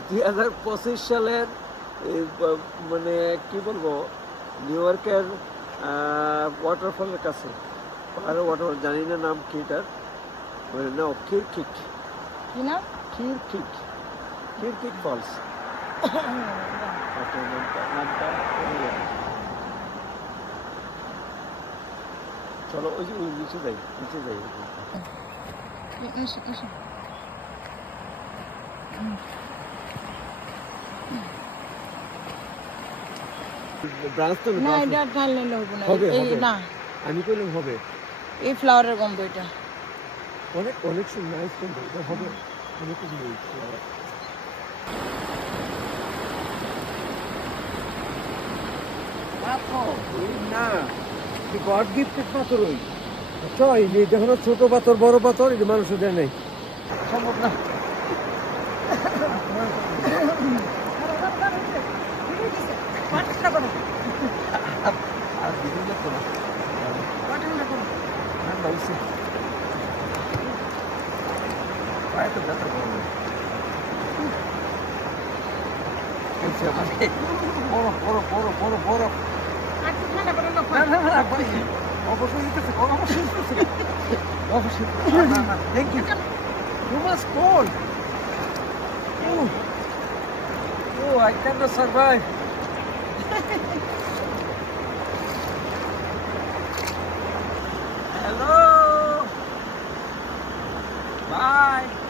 2025 সালের মানে কি বলবো নিউ ইয়র্কের ওয়াটারফলের কাছে আর ওয়াটারফল জানি না নাম কি এটার না কিরকিক কি না কিরকিক কিরকিক ফলস চলো ওই যে নিচে যাই ব্রাঞ্চ তো না এটা ঢাললে হবে না হবে, এই হবে। না আমি কইলাম হবে এই ফ্লাওয়ারের গন্ধ এটা অনেক অনেক নাইস কিন্তু এটা হবে অনেক না গড গিফটেড পাথর ওই চয় দেখো না ছোট পাথর বড় পাথর এটা মানুষের দেয় নাই সম্ভব না আর বিভিন্ন কোনো ঠান্ডা হয়েছে পায়ে তো ব্যথা করবে বড় বড় বড় বড় বড় Thank you. You must cold. Oh, I cannot survive. Hello. Bye.